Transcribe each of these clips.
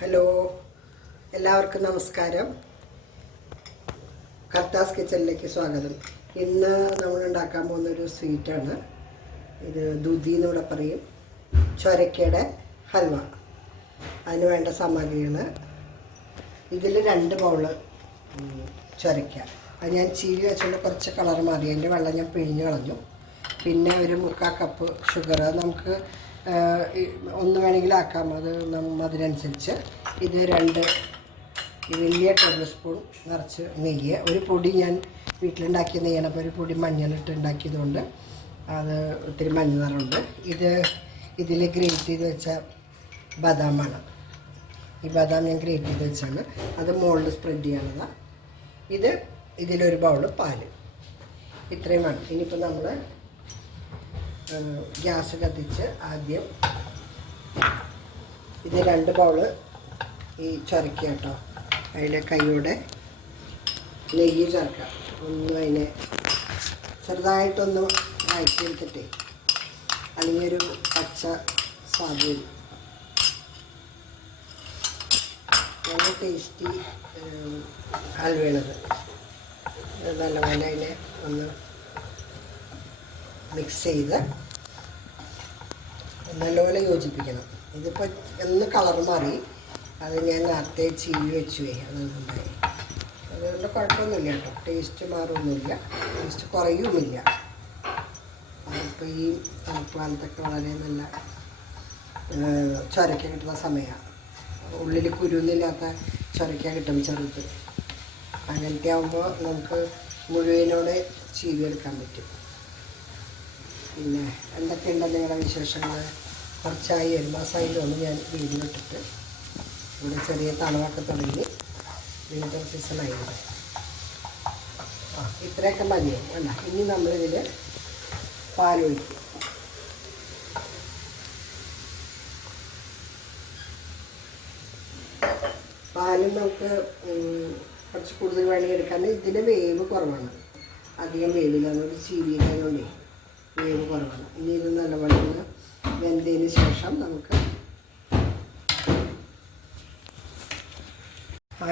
Hello, എല്ലാവർക്കും നമസ്കാരം. കർത്താസ് കിച്ചണിലേക്ക് സ്വാഗതം. ഇന്ന് നമ്മൾ ഉണ്ടാക്കാൻ പോകുന്നൊരു സ്വീറ്റാണ്. ഇത് ദുധി എന്നിവിടെ പറയും. ചൊരക്കയുടെ ഹൽവ. അതിന് വേണ്ട സാമഗ്രികൾ: ഇതിൽ 2 ബൗള് ചൊരക്ക. അത് ഞാൻ ചീവി വെച്ചുകൊണ്ട് കുറച്ച് കളർ മാറി, അതിൻ്റെ വെള്ളം ഞാൻ പിഴിഞ്ഞ് കളഞ്ഞു. പിന്നെ ഒരു 3/4 കപ്പ് ഷുഗർ. നമുക്ക് ഒന്ന് വേണമെങ്കിൽ ആക്കാം, അത് അതിനനുസരിച്ച്. ഇത് 2 വലിയ ടേബിൾ സ്പൂൺ നിറച്ച് നെയ്യ്. ഒരു പൊടി ഞാൻ വീട്ടിലുണ്ടാക്കിയ നെയ്യാണ്, അപ്പോൾ ഒരു പൊടി മഞ്ഞളിട്ട് ഉണ്ടാക്കിയതുകൊണ്ട് അത് ഒത്തിരി മഞ്ഞ നിറമുണ്ട്. ഇതിൽ ഗ്രേറ്റ് ചെയ്ത് വെച്ച ബദാമാണ്. ഈ ബദാം ഞാൻ ഗ്രേറ്റ് ചെയ്ത് വെച്ചാണ്. അത് മുകളിൽ സ്പ്രെഡ് ചെയ്യാനുള്ളതാണ്. ഇതിലൊരു ബൗള് പാല്. ഇത്രയും വേണം. ഇനിയിപ്പോൾ നമ്മൾ ഗ്യാസ് കത്തിച്ച് ആദ്യം ഇത് 2 ബൗള് ഈ ചൊരക്ക കേട്ടോ, അതിൽ കൈയോടെ നെയ്യ് ചേർക്കാം. അതിനെ ചെറുതായിട്ടൊന്ന് വഴറ്റിയെടുത്തിട്ടേ, അല്ലെങ്കിൽ ഒരു പച്ച സ്വാദ്. നല്ല ടേസ്റ്റി ഹൽവയാണത്. നല്ലപോലെ അതിനെ ഒന്ന് മിക്സ് ചെയ്ത് നല്ലപോലെ യോജിപ്പിക്കണം. ഇതിപ്പോൾ ഒന്ന് കളർ മാറി, അത് ഞാൻ നേരത്തെ ചീവി വെച്ചു. അതുകൊണ്ടായി. അതുകൊണ്ട് കുഴപ്പമൊന്നുമില്ല കേട്ടോ, ടേസ്റ്റ് മാറുമൊന്നുമില്ല, ടേസ്റ്റ് കുറയുമില്ല. അതിപ്പോൾ ഈ തണുപ്പാലത്തൊക്കെ വളരെ നല്ല ചൊരക്ക കിട്ടുന്ന സമയമാണ്. ഉള്ളിൽ കുരുന്നില്ലാത്ത ചൊരക്ക കിട്ടും, ചെറുത്. അങ്ങനത്തെ ആകുമ്പോൾ നമുക്ക് മുഴുവനോടെ ചീവി എടുക്കാൻ പറ്റും. പിന്നെ എന്തൊക്കെയുണ്ട് നിങ്ങളുടെ വിശേഷങ്ങൾ? കുറച്ചായി, 1 മാസമായി തോന്നി ഞാൻ വീഡിയോ ഇട്ടിട്ട്. ഇവിടെ ചെറിയ തണുവൊക്കെ തുടങ്ങി, വിൻ്റർ സീസണായിരുന്നു. ഇത്രയൊക്കെ മതിയോ? വേണ്ട. ഇനി നമ്മളിതിൽ പാലൊഴിക്കും. പാലും നമുക്ക് കുറച്ച് കൂടുതൽ വേണമെങ്കിൽ എടുക്കാൻ. ഇതിൻ്റെ വേവ് കുറവാണ്, അധികം വേവില്ല. നമുക്ക് ചീവിയില്ലായതുകൊണ്ടേ വേവ് കുറവാണ്. ഇനി ഇത് നല്ലപോലെ ഒന്ന് വെന്തതിന് ശേഷം നമുക്ക്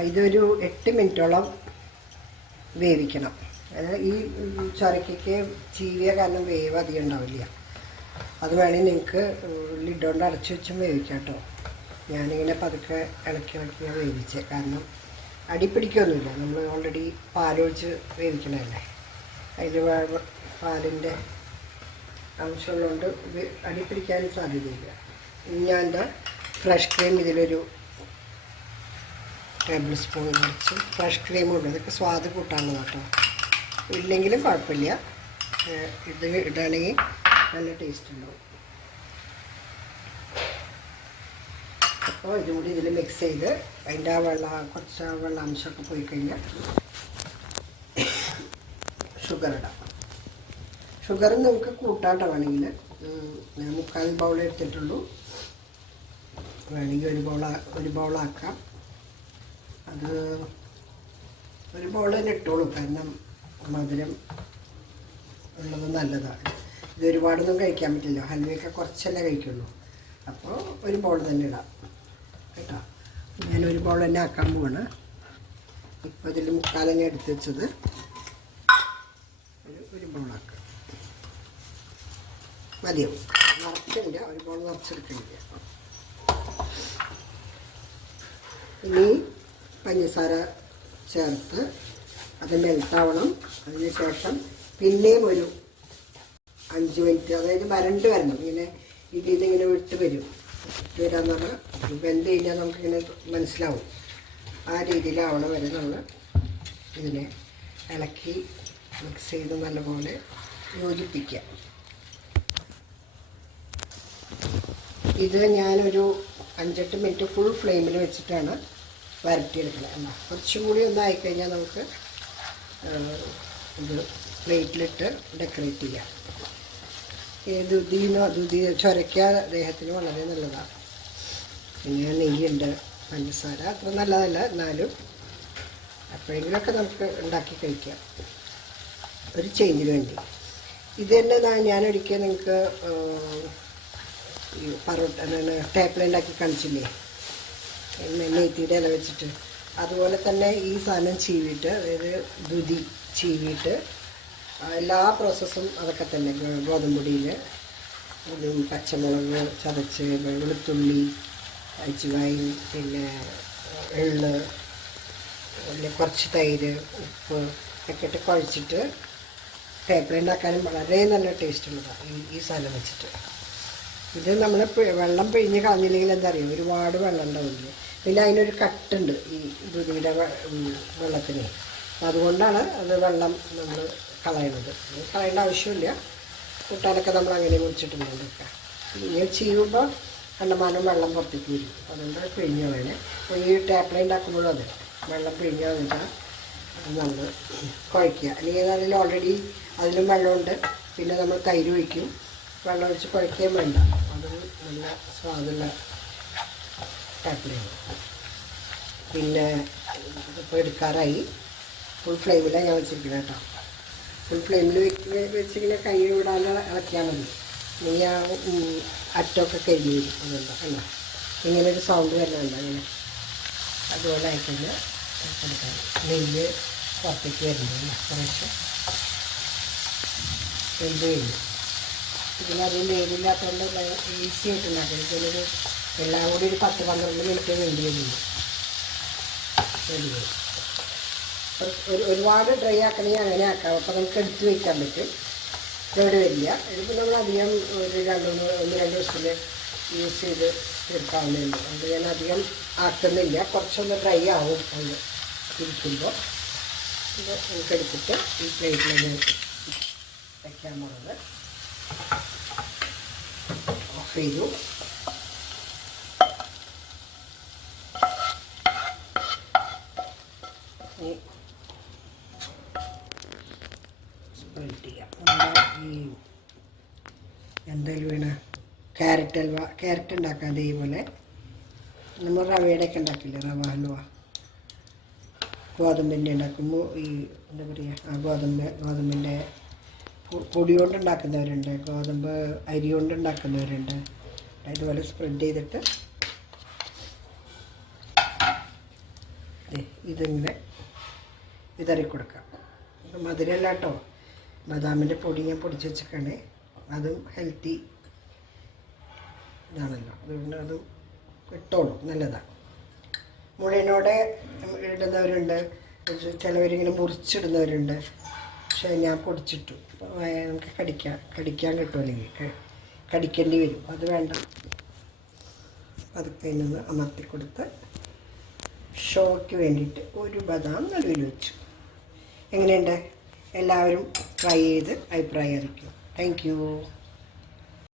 ഇതൊരു 8 മിനിറ്റോളം വേവിക്കണം. ഈ ചൊരക്കയ്ക്ക് ചീവിയ കാരണം വേവ് അധികം ഉണ്ടാവില്ല. അത് വേണമെങ്കിൽ നിങ്ങൾക്ക് ലിഡോണ്ട് അടച്ചു വെച്ചും വേവിക്കാം കേട്ടോ. ഞാനിങ്ങനെ പതുക്കെ ഇളക്കി വേവിച്ചേ, കാരണം അടിപ്പിടിക്കൊന്നുമില്ല. നമ്മൾ ഓൾറെഡി പാലൊഴിച്ച് വേവിക്കണമല്ലേ, അതിൽ പാലിൻ്റെ അംശമുള്ളതുകൊണ്ട് അടിപ്പിടിക്കാനും സാധ്യതയില്ല. ഞാൻ എന്താ ഫ്രഷ് ക്രീം ഇതിലൊരു ടേബിൾ സ്പൂൺ കുറച്ച് ഫ്രഷ് ക്രീം ഉണ്ട്. ഇതൊക്കെ സ്വാദ് കൂട്ടാനുള്ളത് കേട്ടോ. ഇല്ലെങ്കിലും കുഴപ്പമില്ല, ഇത് ഇടുകയാണെങ്കിൽ നല്ല ടേസ്റ്റ് ഉണ്ടാവും. അപ്പോൾ ഇതും കൂടി ഇതിൽ മിക്സ് ചെയ്ത് അതിൻ്റെ കുറച്ച് വെള്ളാംശമൊക്കെ പോയി കഴിഞ്ഞാൽ ഷുഗർ ഇടാം. ഷുഗർ നമുക്ക് കൂട്ടാട്ടോ. വേണമെങ്കിൽ ഞാൻ 3/4 ബൗൾ എടുത്തിട്ടുള്ളൂ. വേണമെങ്കിൽ ഒരു ബൗളാക്കാം. അത് ഒരു ബൗൾ തന്നെ ഇട്ടോളൂ, കാരണം മധുരം ഉള്ളത് നല്ലതാണ്. ഇത് ഒരുപാടൊന്നും കഴിക്കാൻ പറ്റില്ല, ഹൽവയൊക്കെ കുറച്ചല്ലേ കഴിക്കുള്ളൂ. അപ്പോൾ ഒരു ബൗൾ തന്നെ ഇടാം കേട്ടോ. ഞാൻ ഒരു ബൗൾ തന്നെ ആക്കാൻ പോവാണ്. ഇപ്പോൾ ഇതിൽ 3/4 തന്നെ എടുത്ത് വെച്ചത് ഒരു ബൗളാക്കാം. മതിയാവും, നിറച്ചില്ല, ഒരു ബൗൾ നിറച്ചെടുക്കുന്നില്ല. ഇനി പഞ്ചസാര ചേർത്ത് അത് മെൽട്ടാവണം. അതിന് ശേഷം പിന്നെയും ഒരു 5 മിനിറ്റ്, അതായത് വരണ്ട് വരണം. ഇങ്ങനെ ഇതിങ്ങനെ വിട്ട് വരാന്ന് പറഞ്ഞാൽ വെന്ത് കഴിഞ്ഞാൽ നമുക്കിങ്ങനെ മനസ്സിലാവും. ആ രീതിയിലാവണം വരെ നമ്മൾ ഇതിനെ ഇളക്കി മിക്സ് ചെയ്ത് നല്ലപോലെ യോജിപ്പിക്കുക. ഇത് ഞാനൊരു 5-8 മിനിറ്റ് ഫുൾ ഫ്ലെയിമിൽ വെച്ചിട്ടാണ് വരട്ടിയെടുക്കുന്നത്. കുറച്ചും കൂടി ഒന്നായിക്കഴിഞ്ഞാൽ നമുക്ക് ഇത് പ്ലേറ്റിലിട്ട് ഡെക്കറേറ്റ് ചെയ്യാം. ദുധി ചൊരക്ക ദേഹത്തിന് വളരെ നല്ലതാണ്. പിന്നെ നെയ്യുണ്ട്, പഞ്ചസാര അത്ര നല്ലതല്ല, എന്നാലും എപ്പോഴെങ്കിലുമൊക്കെ നമുക്ക് ഉണ്ടാക്കി കഴിക്കാം, ഒരു ചേഞ്ചിന് വേണ്ടി. ഇത് തന്നെ ഞാനൊരിക്കൽ നിങ്ങൾക്ക് പൊറോട്ട ടേപ്പിൾ ഉണ്ടാക്കി കാണിച്ചില്ലേ, നെയ്ത്തിയുടെ ഇല വെച്ചിട്ട്. അതുപോലെ തന്നെ ഈ സാധനം ചീവിയിട്ട്, അതായത് ദുതി ചീവിയിട്ട് എല്ലാ പ്രോസസ്സും അതൊക്കെ തന്നെ. ഗോതമ്പൊടിയിൽ അതും പച്ചമുളക് ചതച്ച്, വെളുത്തുള്ളി, അജ്വൈൻ, പിന്നെ എള്ള്, പിന്നെ കുറച്ച് തൈര്, ഉപ്പ് ഒക്കെ ഇട്ട് കുഴച്ചിട്ട് ടേപ്പിൾ ഉണ്ടാക്കാനും വളരെ നല്ല ടേസ്റ്റ് ഉള്ളതാണ് ഈ സാധനം വെച്ചിട്ട്. ഇത് നമ്മൾ വെള്ളം പിഴിഞ്ഞ് കളഞ്ഞില്ലെങ്കിൽ എന്താ അറിയുമോ, ഒരുപാട് വെള്ളം ഉണ്ടാവില്ലേ. പിന്നെ അതിനൊരു കട്ടുണ്ട് ഈ ദുതിയുടെ വെള്ളത്തിന്. അതുകൊണ്ടാണ് അത് വെള്ളം നമ്മൾ കളയണത്. കളയേണ്ട ആവശ്യമില്ല. കൂട്ടാനൊക്കെ നമ്മൾ അങ്ങനെ കുടിച്ചിട്ടുണ്ടെങ്കിൽ ഇങ്ങനെ ചെയ്യുമ്പോൾ കണ്ടമാനം വെള്ളം പുറത്തേക്ക് വരും. അതുകൊണ്ട് പിഴിഞ്ഞ് കളയണേ. അപ്പോൾ ഈ ടേപ്പിൾ ഉണ്ടാക്കുമ്പോഴും അതെ, വെള്ളം പിഴിഞ്ഞ് കളഞ്ഞിട്ട് നമ്മൾ കുഴയ്ക്കുക. അല്ലെങ്കിൽ അതിൽ ഓൾറെഡി അതിലും വെള്ളമുണ്ട്. പിന്നെ നമ്മൾ തൈര് ഒഴിക്കും. വെള്ളം ഒഴിച്ച് കുഴയ്ക്കുകയും വേണ്ട. അത് നല്ല സ്വാദുള്ള ടേപ്പിളാണ്. പിന്നെ ഇപ്പോൾ എടുക്കാറായി. ഫുൾ ഫ്ലെയിമിലാണ് ഞാൻ വെച്ചിരിക്കുന്നത് കേട്ടോ. ഫുൾ ഫ്ലെയിമിൽ വെച്ചിങ്ങനെ കൈ വിടാതെ ഇളക്കിയാൽ മതി. നീ ആ അറ്റമൊക്കെ കരിഞ്ഞ് വരും. അതുകൊണ്ട് അല്ല ഇങ്ങനൊരു സൗണ്ട് വരുന്നുണ്ട്. അങ്ങനെ അതുപോലെ ആയിക്കഴിഞ്ഞാൽ എടുക്കാം. നെയ്യ് പുറത്തേക്ക് വരുന്നില്ല. കുറേശ്ശെ വെന്ത് കഴിഞ്ഞു. ഇതിലധികം വേവില്ലാത്തതുകൊണ്ട് ഈസി ആയിട്ട് ഉണ്ടാക്കും. ഇതിലൊരു എല്ലാം കൂടി ഒരു 10-12 മിനിറ്റ് വേണ്ടി വരുന്നുണ്ട്. ഒരുപാട് ഡ്രൈ ആക്കണമെങ്കിൽ അങ്ങനെ ആക്കാം. അപ്പോൾ നമുക്ക് എടുത്ത് വയ്ക്കാൻ പറ്റും. കേട് വരില്ല. ഇതിപ്പോൾ നമ്മൾ അധികം ഒരു 1-2 ദിവസത്തിൽ യൂസ് ചെയ്ത് തീർക്കാവുന്നുണ്ട്. അത് ഞാൻ അധികം ആക്കുന്നില്ല. കുറച്ചൊന്ന് ഡ്രൈ ആവും ഒന്ന് ഇരിക്കുമ്പോൾ. ഇത് നമുക്ക് എടുത്തിട്ട് ഈ പ്ലേറ്റിലേക്ക് വയ്ക്കാൻ പോകുന്നത് ഓഫ് ചെയ്തു. സ്പ്രെഡ് ചെയ്യാം. നമ്മുടെ ഈ എന്തായാലും വേണം ക്യാരറ്റ് ഉണ്ടാക്കാം. അതേപോലെ നമ്മൾ റവയുടെയൊക്കെ ഉണ്ടാക്കില്ലേ, റവ ഹൽവ, ഗോതമ്പിൻ്റെ ഉണ്ടാക്കുമ്പോൾ ഈ എന്താ പറയുക, ഗോതമ്പിൻ്റെ പൊടി കൊണ്ട് ഉണ്ടാക്കുന്നവരുണ്ട്, ഗോതമ്പ് അരി കൊണ്ട് ഉണ്ടാക്കുന്നവരുണ്ട്. ഇതുപോലെ സ്പ്രെഡ് ചെയ്തിട്ട് ഇതിങ്ങനെ വിതറി കൊടുക്കാം. അപ്പം മധുരമല്ല കേട്ടോ, ബദാമിൻ്റെ പൊടി ഞാൻ പൊടിച്ച് വെച്ചിട്ടാണ്. അതും ഹെൽത്തി ഇതാണല്ലോ, അതുകൊണ്ട് അതും ഇട്ടോളും, നല്ലതാണ്. മുഴനോടെ ഇടുന്നവരുണ്ട്, ചിലവരിങ്ങനെ മുറിച്ചിടുന്നവരുണ്ട്. പക്ഷേ ഞാൻ പൊടിച്ചിട്ടു. അപ്പോൾ നമുക്ക് കടിക്കാൻ കിട്ടുമല്ലെങ്കിൽ കടിക്കേണ്ടി വരും. അത് വേണ്ട. അതൊക്കെ നിന്ന് അമർത്തി കൊടുത്ത് ഷോയ്ക്ക് വേണ്ടിയിട്ട് ഒരു ബദാം നടുവിൽ വെച്ചു. എങ്ങനെയുണ്ട്? എല്ലാവരും ട്രൈ ചെയ്ത് അഭിപ്രായം അറിയിക്കും. Thank you.